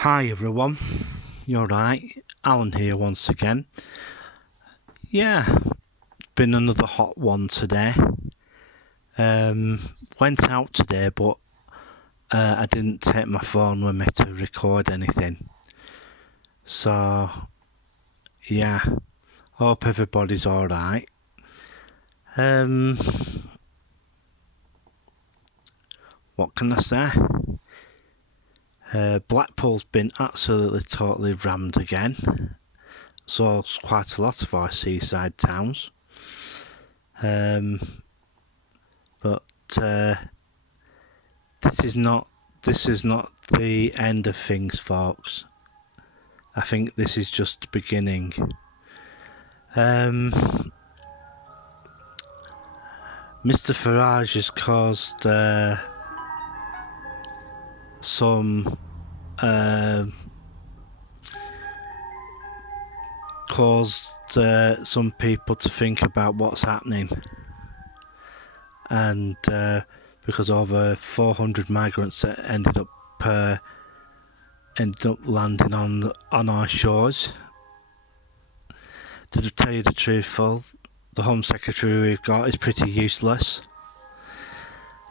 Hi everyone, you're right, Alan here once again. Yeah, been another hot one today. Went out today, but I didn't take my phone with me to record anything. So, yeah, hope everybody's alright. What can I say? Blackpool's been absolutely totally rammed again. So it's quite a lot of our seaside towns. But this is not the end of things, folks. I think this is just the beginning. Mr. Farage has caused some people to think about what's happening, and because over 400 migrants that ended up landing on our shores. To tell you the truth, the Home Secretary we've got is pretty useless.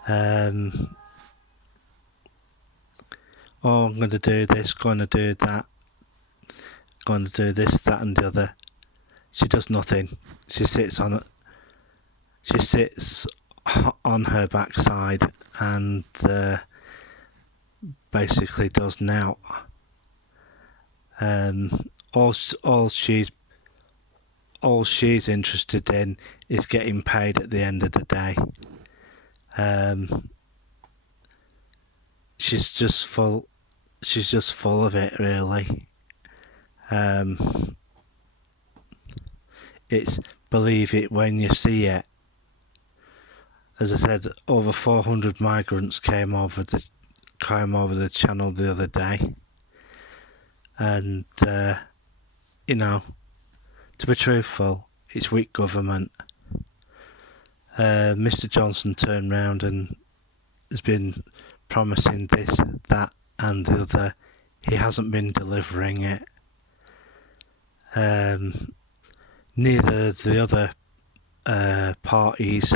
I'm going to do this, going to do that, going to do this, that, and the other. She does nothing. She sits on her backside and basically does now. All she's interested in is getting paid at the end of the day. She's just full of it, really. It's believe it when you see it. As I said, over 400 migrants came over the channel the other day, and to be truthful, it's weak government. Mr. Johnson turned round and has been promising this, that, and the other. He hasn't been delivering it. Neither the other parties.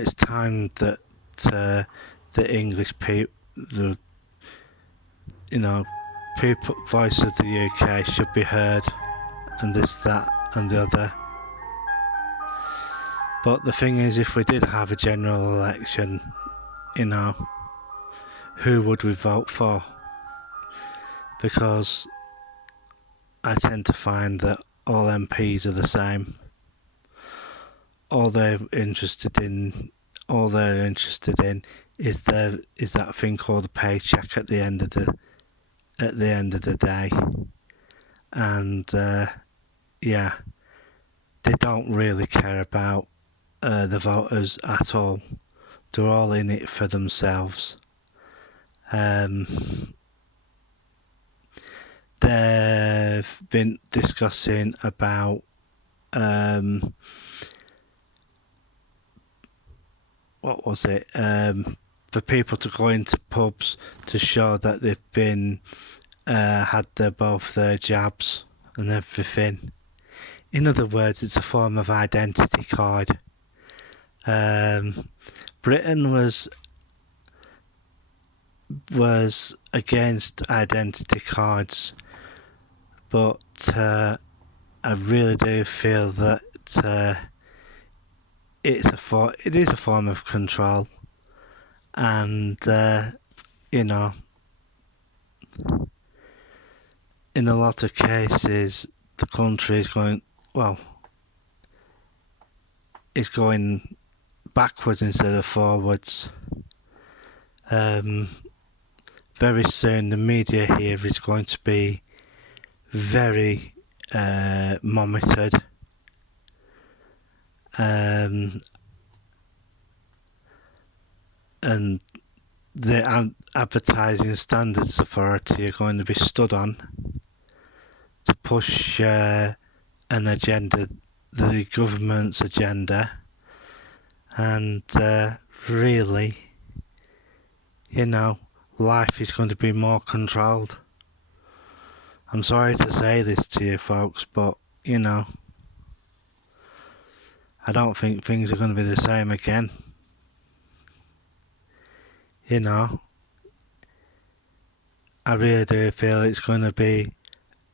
It's time that the English people, people, voice of the UK should be heard, and this, that, and the other. But the thing is, if we did have a general election, who would we vote for? Because I tend to find that all MPs are the same. All they're interested in is that thing called a paycheck at the end of the day, and they don't really care about the voters at all. They're all in it for themselves. They've been discussing about what was it? For people to go into pubs to show that they've been had both their jabs and everything. In other words, it's a form of identity card. Britain was against identity cards, but I really do feel that it is a form of control, and in a lot of cases the country is going backwards instead of forwards. Very soon the media here is going to be very monitored. And the Advertising Standards Authority are going to be stood on to push an agenda, the government's agenda, and really, you know, life is going to be more controlled. I'm sorry to say this to you folks, but, you know, I don't think things are going to be the same again. You know, I really do feel it's going to be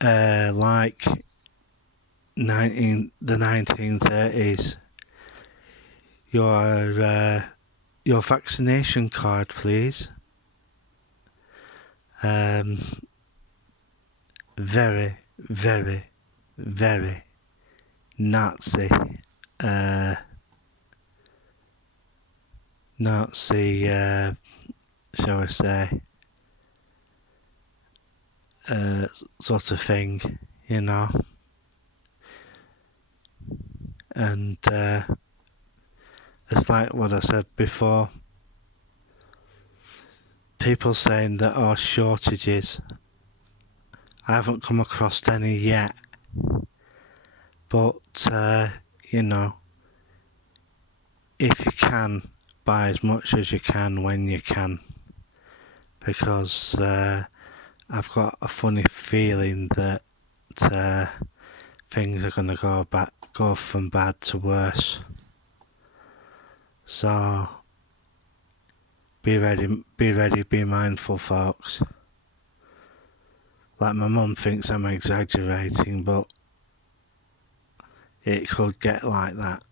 like the 1930s. Your vaccination card, please. Very, very, very Nazi. Nazi, shall I say, sort of thing, you know. And it's like what I said before. People saying that are shortages. I haven't come across any yet. But, you know, if you can, buy as much as you can when you can. Because I've got a funny feeling that things are going to go from bad to worse. So, be ready, be mindful, folks. Like, my mum thinks I'm exaggerating, but it could get like that.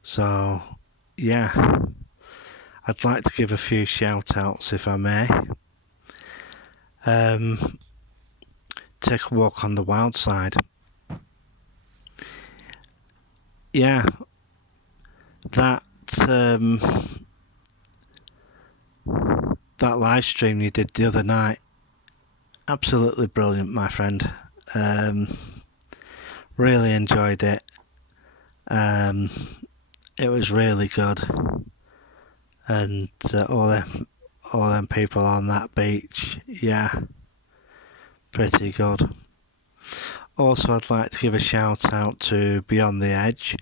So, yeah, I'd like to give a few shout-outs, if I may. Take a walk on the wild side. Yeah, that live stream you did the other night, absolutely brilliant, my friend. Really enjoyed it. It was really good, and all them people on that beach, yeah, pretty good. Also, I'd like to give a shout out to Beyond the Edge.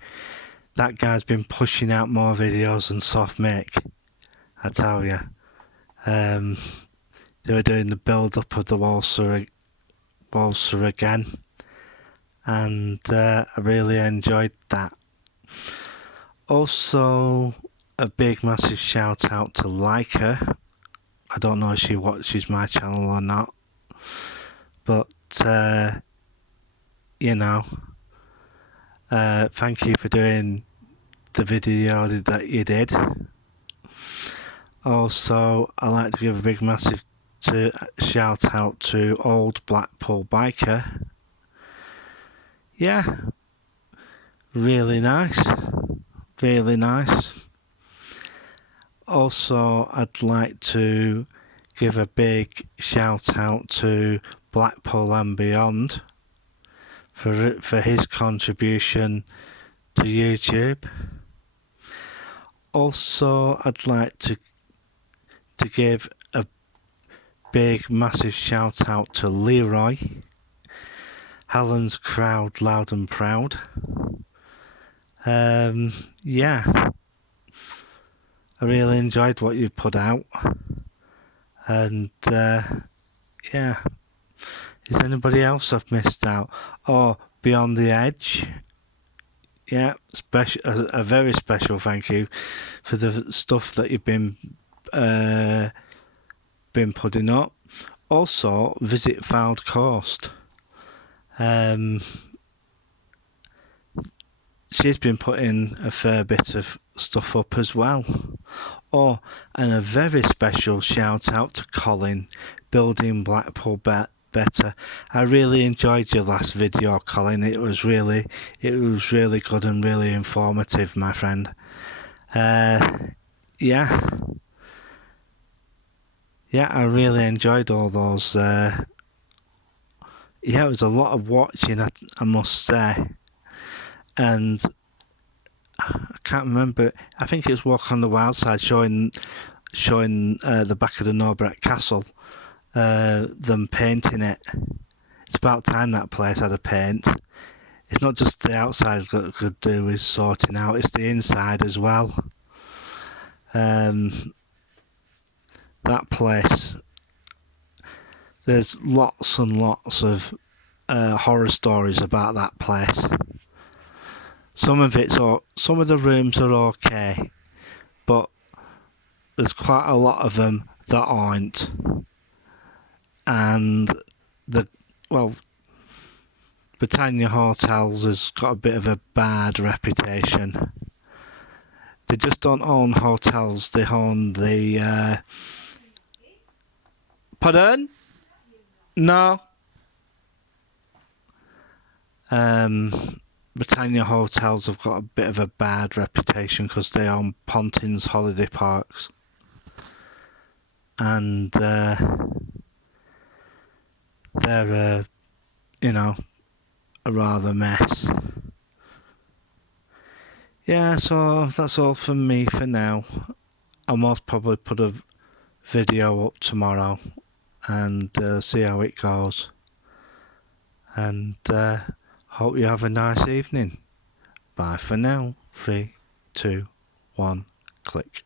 That guy's been pushing out more videos than Soft Mick, I tell you. They were doing the build up of the Walser again, and I really enjoyed that. Also, a big massive shout out to Leica. I don't know if she watches my channel or not, but you know, thank you for doing the video that you did. Also, I'd like to give a big massive shout out to Old Blackpool Biker. Yeah, really nice. Really nice. Also, I'd like to give a big shout out to Blackpool and Beyond for his contribution to YouTube. Also, I'd like to give a big massive shout out to Leroy, Helen's Crowd Loud and Proud. Yeah, I really enjoyed what you put out, and yeah, is anybody else I've missed out? Oh, Beyond the Edge, yeah, a very special thank you for the stuff that you've been putting up. Also, visit Found Coast. She's been putting a fair bit of stuff up as well. Oh, and a very special shout out to Colin, Building Blackpool Better. I really enjoyed your last video, Colin. It was really good and really informative, my friend. Yeah, I really enjoyed all those. Yeah, it was a lot of watching, I must say. And I can't remember. I think it was Walk on the Wild Side showing the back of the Norbreck Castle, them painting it. It's about time that place had a paint. It's not just the outside that could do with sorting out; it's the inside as well. that place, there's lots and lots of horror stories about that place. Some of the rooms are okay, but there's quite a lot of them that aren't. And Britannia Hotels has got a bit of a bad reputation. They just don't own hotels, they own the... Pardon? No. Britannia Hotels have got a bit of a bad reputation because they own Pontins holiday parks. And they're, a rather mess. Yeah, so that's all from me for now. I'll most probably put a video up tomorrow and see how it goes. And hope you have a nice evening. Bye for now. 3, 2, 1, click.